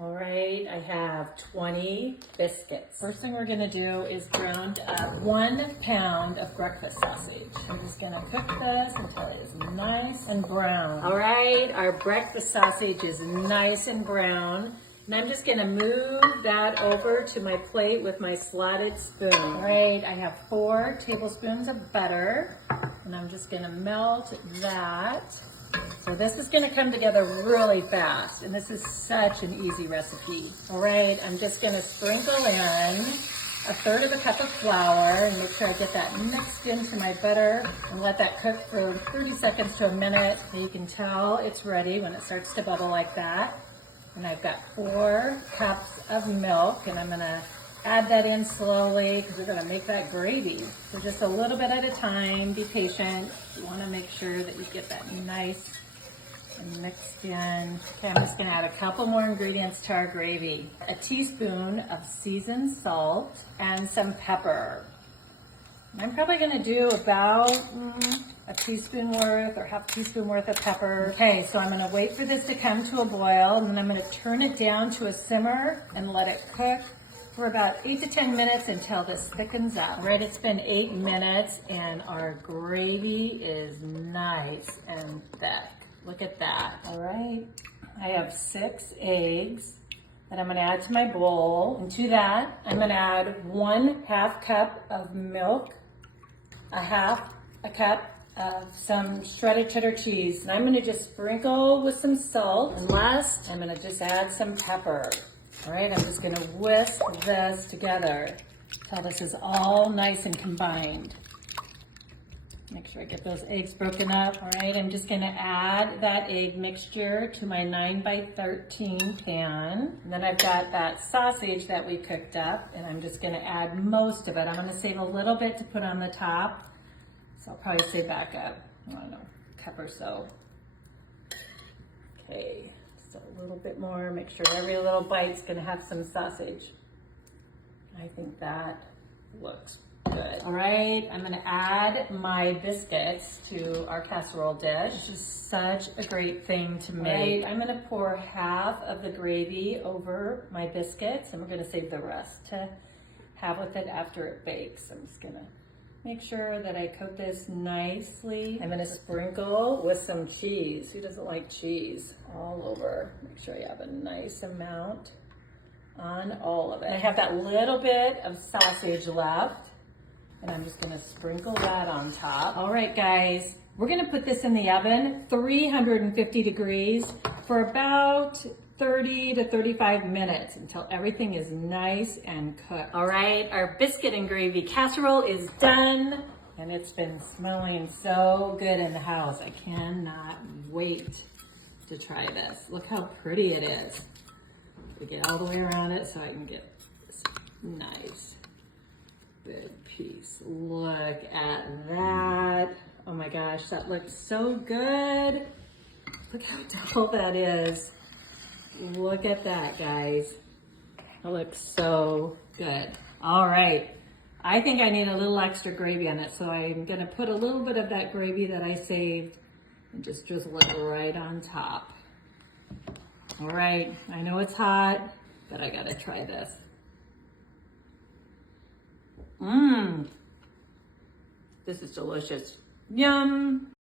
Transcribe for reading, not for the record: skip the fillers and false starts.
All right, I have 20 biscuits. First thing we're gonna do is ground up 1 pound of breakfast sausage. I'm just gonna cook this until it is nice and brown. All right, our breakfast sausage is nice and brown. And I'm just gonna move that over to my plate with my slotted spoon. All right, I have 4 tablespoons of butter, and I'm just gonna melt that. So this is gonna come together really fast, and this is such an easy recipe. All right, I'm just gonna sprinkle in 1/3 cup of flour and make sure I get that mixed into my butter and let that cook for 30 seconds to a minute. And you can tell it's ready when it starts to bubble like that. And I've got 4 cups of milk, and I'm gonna add that in slowly because we're gonna make that gravy. So just a little bit at a time, be patient. You wanna make sure that you get that nice and mixed in. Okay, I'm just gonna add a couple more ingredients to our gravy. A teaspoon of seasoned salt and some pepper. I'm probably gonna do about a teaspoon worth or half teaspoon worth of pepper. Okay, so I'm gonna wait for this to come to a boil, and then I'm gonna turn it down to a simmer and let it cook for about 8 to 10 minutes until this thickens up. All right, it's been 8 minutes and our gravy is nice and thick. Look at that. All right, I have 6 eggs that I'm gonna add to my bowl. And to that, I'm gonna add 1/2 cup of milk, a cup of some shredded cheddar cheese. And I'm gonna just sprinkle with some salt. And last, I'm gonna just add some pepper. All right, I'm just gonna whisk this together until this is all nice and combined. Make sure I get those eggs broken up. All right, I'm just gonna add that egg mixture to my 9x13 pan. And then I've got that sausage that we cooked up, and I'm just gonna add most of it. I'm gonna save a little bit to put on the top. So I'll probably say back up, I don't know, a cup or so. Okay, so a little bit more, make sure every little bite's gonna have some sausage. I think that looks good. All right, I'm gonna add my biscuits to our casserole dish. It's just such a great thing to make. Right, I'm gonna pour half of the gravy over my biscuits, and we're gonna save the rest to have with it after it bakes. I'm just gonna make sure that I coat this nicely. I'm gonna sprinkle with some cheese. Who doesn't like cheese? All over. Make sure I have a nice amount on all of it. I have that little bit of sausage left, and I'm just gonna sprinkle that on top. All right, guys, we're gonna put this in the oven, 350 degrees, for about 30 to 35 minutes until everything is nice and cooked. All right, our biscuit and gravy casserole is done, and it's been smelling so good in the house. I cannot wait to try this. Look how pretty it is. We get all the way around it so I can get this nice big piece. Look at that. Oh my gosh, that looks so good. Look how tall that is. Look at that, guys. That looks so good. All right, I think I need a little extra gravy on it, so I'm gonna put a little bit of that gravy that I saved and just drizzle it right on top. All right, I know it's hot, but I gotta try this. This is delicious. Yum.